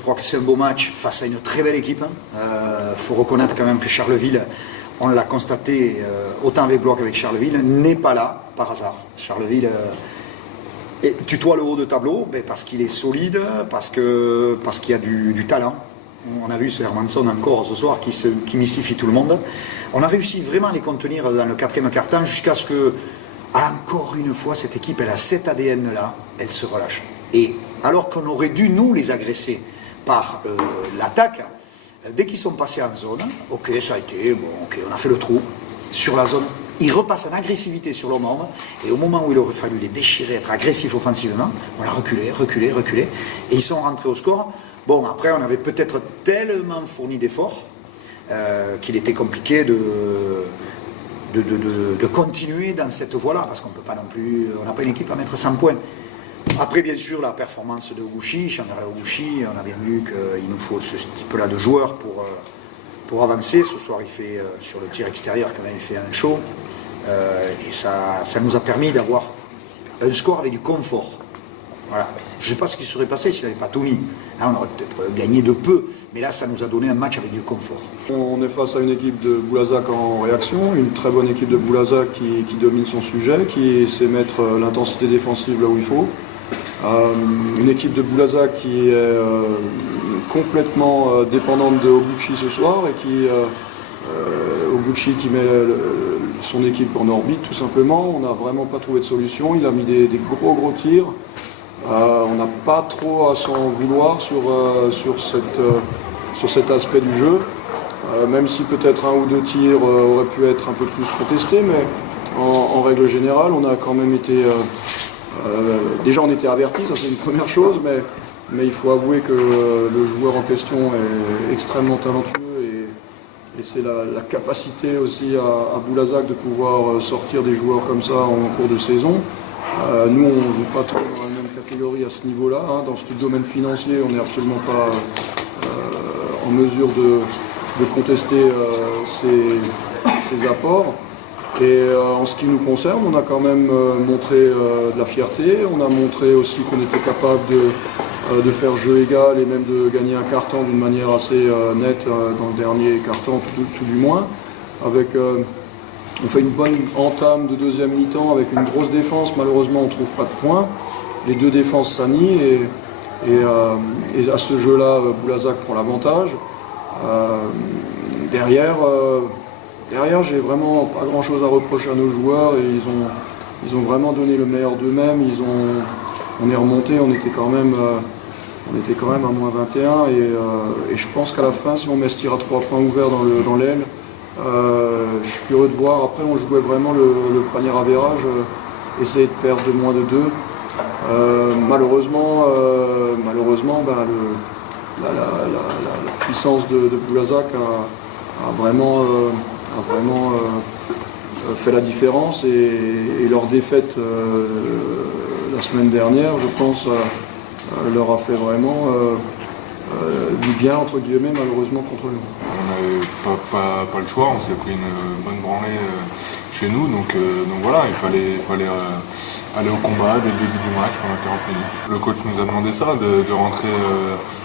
Je crois que c'est un beau match face à une très belle équipe. Faut reconnaître quand même que Charleville, on l'a constaté autant avec Blois qu'avec Charleville, n'est pas là par hasard. Charleville tutoie le haut de tableau parce qu'il est solide, parce qu'il y a du talent. On a vu ce Hermanson encore ce soir qui mystifie tout le monde. On a réussi vraiment à les contenir dans le quatrième quart-temps jusqu'à ce que, encore une fois, cette équipe, elle a cet ADN-là, elle se relâche. Et alors qu'on aurait dû, nous, les agresser par l'attaque, dès qu'ils sont passés en zone, ok, ça a été, bon, ok, on a fait le trou sur la zone. Ils repassent en agressivité sur le membre, et au moment où il aurait fallu les déchirer, être agressif offensivement, on a reculé, et ils sont rentrés au score. Bon, après, on avait peut-être tellement fourni d'efforts qu'il était compliqué de continuer dans cette voie-là, parce qu'on peut pas non plus, on n'a pas une équipe à mettre 100 points. Après, bien sûr, la performance de Oguchi, Chandra Oguchi, on a bien vu qu'il nous faut ce type-là de joueurs pour avancer. Ce soir, il fait, sur le tir extérieur, quand même, il fait un show. Et ça nous a permis d'avoir un score avec du confort. Voilà. Je ne sais pas ce qui serait passé s'il n'avait pas tout mis. Là, on aurait peut-être gagné de peu, mais là, ça nous a donné un match avec du confort. On est face à une équipe de Boulazac en réaction, une très bonne équipe de Boulazac qui domine son sujet, qui sait mettre l'intensité défensive là où il faut. Une équipe de Boulazac qui est complètement dépendante de Oguchi ce soir et Oguchi qui met son équipe en orbite tout simplement. On n'a vraiment pas trouvé de solution, il a mis des gros tirs. On n'a pas trop à s'en vouloir sur cet aspect du jeu, même si peut-être un ou deux tirs auraient pu être un peu plus contestés, mais en règle générale on a quand même été... déjà on était avertis, ça c'est une première chose, mais il faut avouer que le joueur en question est extrêmement talentueux et c'est la capacité aussi à Boulazac de pouvoir sortir des joueurs comme ça en cours de saison. Nous on ne joue pas trop dans la même catégorie à ce niveau-là, hein. Dans ce domaine financier on n'est absolument pas en mesure de contester ces apports. Et en ce qui nous concerne, on a quand même montré de la fierté, on a montré aussi qu'on était capable de faire jeu égal et même de gagner un carton d'une manière assez nette dans le dernier carton, tout du moins. On fait une bonne entame de deuxième mi-temps avec une grosse défense, malheureusement on ne trouve pas de points. Les deux défenses s'annient et à ce jeu-là, Boulazac prend l'avantage. Derrière, j'ai vraiment pas grand chose à reprocher à nos joueurs et ils ont vraiment donné le meilleur d'eux-mêmes. On est remonté, on était quand même à moins 21 et je pense qu'à la fin, si on met ce tir à 3 points ouverts dans l'aile, je suis curieux de voir. Après, on jouait vraiment le panier avérage, essayer de perdre de moins de 2. Malheureusement, la puissance de Boulazac a vraiment fait la différence et leur défaite la semaine dernière, je pense, leur a fait vraiment du bien, entre guillemets, malheureusement, contre nous. On n'avait pas le choix, on s'est pris une bonne branlée chez nous, donc voilà, il fallait aller au combat dès le début du match pendant 40 minutes. Le coach nous a demandé ça, de rentrer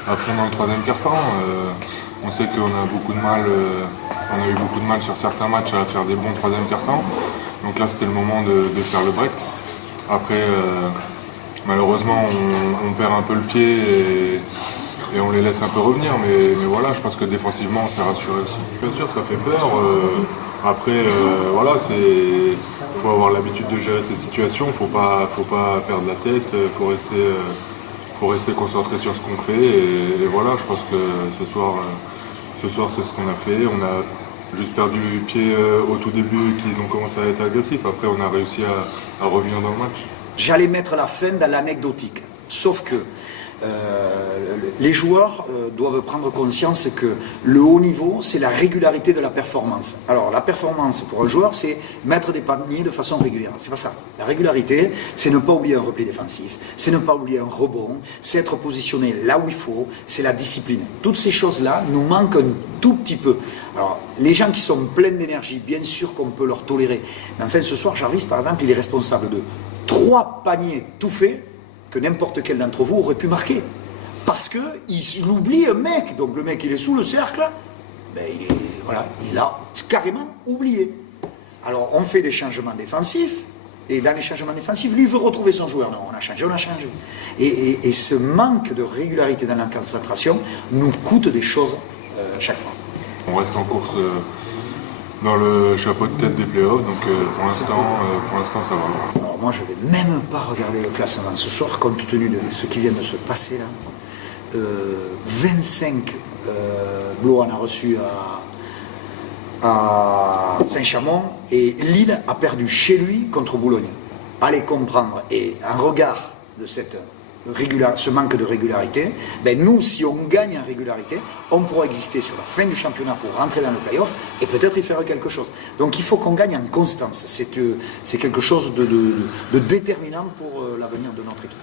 à fond dans le troisième quart-temps. On sait qu'on a beaucoup de mal, on a eu beaucoup de mal sur certains matchs à faire des bons troisième quart-temps. Donc là c'était le moment de faire le break. Après malheureusement on perd un peu le pied et on les laisse un peu revenir. Mais voilà, je pense que défensivement on s'est rassuré aussi. Bien sûr ça fait peur. Après voilà, faut avoir l'habitude de gérer ces situations, faut pas perdre la tête, faut rester concentré sur ce qu'on fait et voilà, je pense que ce soir c'est ce qu'on a fait. On a juste perdu le pied au tout début qu'ils ont commencé à être agressifs. Après on a réussi à revenir dans le match. J'allais mettre la fin dans l'anecdotique, sauf que les joueurs doivent prendre conscience que le haut niveau, c'est la régularité de la performance. Alors, la performance pour un joueur, c'est mettre des paniers de façon régulière. C'est pas ça. La régularité, c'est ne pas oublier un repli défensif, c'est ne pas oublier un rebond, c'est être positionné là où il faut, c'est la discipline. Toutes ces choses-là nous manquent un tout petit peu. Alors, les gens qui sont pleins d'énergie, bien sûr qu'on peut leur tolérer. Mais enfin, ce soir, Jarvis, par exemple, il est responsable de 3 paniers tout faits que n'importe quel d'entre vous aurait pu marquer. parce qu'il oublie un mec. Donc le mec, il est sous le cercle, ben, il a carrément oublié. Alors on fait des changements défensifs, et dans les changements défensifs, lui, il veut retrouver son joueur. Non, on a changé. Et ce manque de régularité dans la concentration nous coûte des choses chaque fois. On reste en course dans le chapeau de tête des playoffs, donc pour l'instant ça va. Alors moi, je ne vais même pas regarder le classement ce soir, compte tenu de ce qui vient de se passer là. 25 Blois a reçu à Saint-Chamond, et Lille a perdu chez lui contre Boulogne. Allez comprendre, et un regard de ce manque de régularité, ben nous, si on gagne en régularité, on pourra exister sur la fin du championnat pour rentrer dans le play-off et peut-être y faire quelque chose. Donc il faut qu'on gagne en constance. C'est quelque chose de déterminant pour l'avenir de notre équipe.